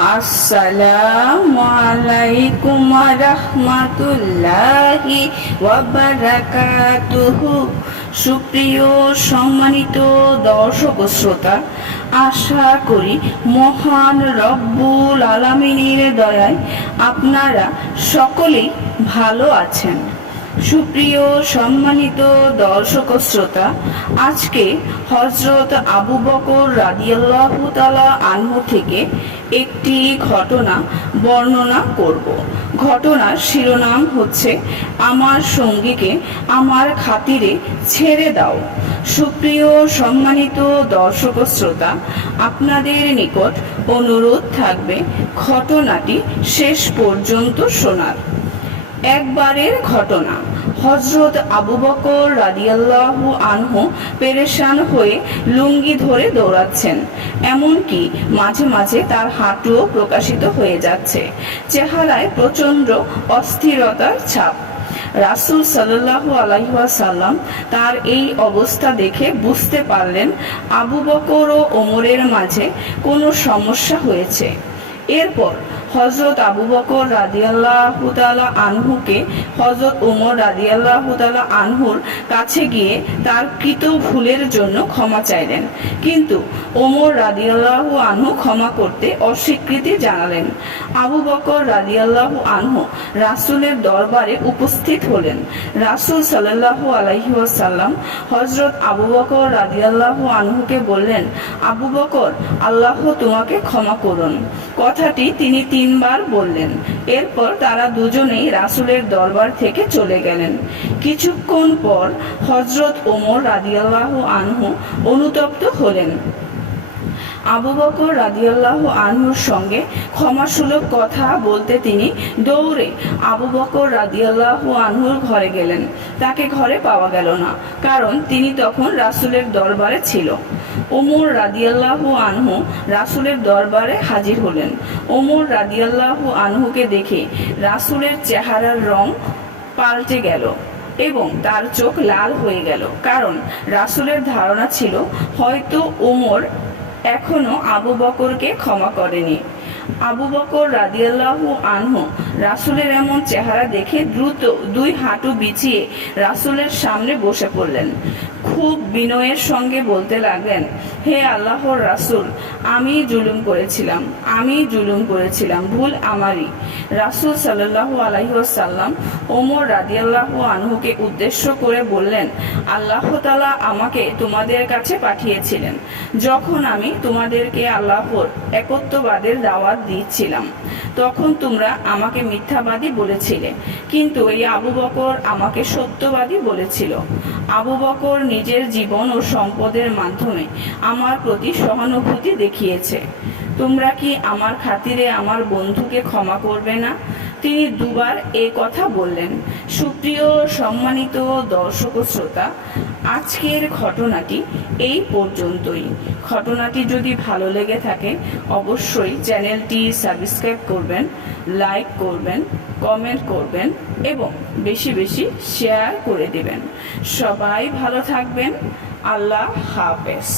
আসসালামু আলাইকুম ওয়া রাহমাতুল্লাহি ওয়া বারাকাতুহু। সুপ্রিয় সম্মানিত দর্শক ও শ্রোতা, আশা করি মহান রব্বুল আলামিনের দয়ায় আপনারা সকলেই ভালো আছেন। সুপ্রিয় সম্মানিত দর্শক ও শ্রোতা, আজকে হযরত আবু বকর রাদিয়াল্লাহু তাআলা আনহু থেকে একটি ঘটনা বর্ণনা করব। ঘটনার শিরোনাম হচ্ছে আমার সঙ্গীকে আমার খাতিরে ছেড়ে দাও। সুপ্রিয় সম্মানিত দর্শক ও শ্রোতা, আপনাদের নিকট অনুরোধ থাকবে ঘটনাটি শেষ পর্যন্ত শোনার। একবারের ঘটনা, হযরত আবু বকর রাদিয়াল্লাহু আনহু পেরেশান হয়ে লুঙ্গি ধরে দৌড়াচ্ছেন, এমনকি মাঝে মাঝে তার হাঁটুও প্রকাশিত হয়ে যাচ্ছে। চেহারায় প্রচণ্ড অস্থিরতার ছাপ। রাসূল সাল্লাল্লাহু আলাইহি ওয়াসাল্লাম তার এই অবস্থা দেখে বুঝতে পারলেন আবু বকর ও ওমরের মাঝে কোনো সমস্যা হয়েছে। এরপর হযরত আবু বকর রাদিয়াল্লাহু তাআলা আনহুকে হযরত ওমর রাদিয়াল্লাহু তাআলা আনহুর কাছে গিয়ে তার কৃত ভুলের জন্য ক্ষমা চাইলেন, কিন্তু ওমর রাদিয়াল্লাহু আনহু ক্ষমা করতে অস্বীকৃতি জানালেন। আবু বকর রাদিয়াল্লাহু আনহু রাসূলের দরবারে উপস্থিত হলেন। রাসূল সাল্লাল্লাহু আলাইহি ওয়াসাল্লাম হযরত আবু বকর রাদিয়াল্লাহু আনহুকে বললেন, আবু বকর, আল্লাহ তোমাকে ক্ষমা করুন। কথাটি তিনি 3 বার বললেন। এরপর তারা দুজনেই রাসূলের দরবার থেকে চলে গেলেন। কিছুক্ষণ পর হযরত ওমর রাদিয়াল্লাহু আনহু অনুতপ্ত হলেন। আবু বকর রাদিয়াল্লাহু আনহুর সঙ্গে ক্ষমাসুলভ কথা বলতে তিনি দৌড়ে আবু বকর রাদিয়াল্লাহু আনহুর ঘরে গেলেন। তাকে ঘরে পাওয়া গেল না, কারণ তিনি তখন রাসূলের দরবারে ছিল। ওমর রাদিয়াল্লাহু আনহু রাসূলের দরবারে হাজির হলেন। ওমর রাদিয়াল্লাহু আনহুকে দেখে রাসূলের চেহারার রং পাল্টে গেল এবং তার চোখ লাল হয়ে গেল, কারণ রাসূলের ধারণা ছিল হয়তো ওমর এখনো আবু বকরকে ক্ষমা করেনি। আবু বকর রাদিয়াল্লাহু আনহু রাসূলের এমন চেহারা দেখে দ্রুত 2 হাঁটু বিছিয়ে রাসূলের সামনে বসে পড়লেন। খুব বিনয়ের সঙ্গে বলতে লাগলেন, হে আল্লাহর রাসূল, আমি জুলুম করেছিলাম, ভুল আমারই। রাসূল সাল্লাল্লাহু আলাইহি ওয়াসাল্লাম ওমর রাদিয়াল্লাহু আনহুকে উদ্দেশ্য করে বললেন, আল্লাহ তাআলা আমাকে তোমাদের কাছে পাঠিয়েছিলেন যখন আমি তোমাদেরকে আল্লাহর একত্ববাদের দাওয়াত দিচ্ছিলাম। তখন তোমরা আমাকে মিথ্যাবাদী বলেছিলে, কিন্তু এই আবু বকর আমাকে সত্যবাদী বলেছিল। আবু বকর নিজের জীবন ও সম্পদের মাধ্যমে আমার প্রতি সহানুভূতি দেখিয়েছে। তোমরা কি আমার খাতিরে আমার বন্ধুকে ক্ষমা করবে না? তিনি 2 বার এই কথা বললেন। সুপ্রিয় সম্মানিত দর্শক ও শ্রোতা, আজকের ঘটনাটি এই পর্যন্তই। ঘটনাটি যদি ভালো লেগে থাকে অবশ্যই চ্যানেলটি সাবস্ক্রাইব করবেন, লাইক করবেন, কমেন্ট করবেন এবং বেশি বেশি শেয়ার করে দিবেন। সবাই ভালো থাকবেন। আল্লাহ হাফেজ।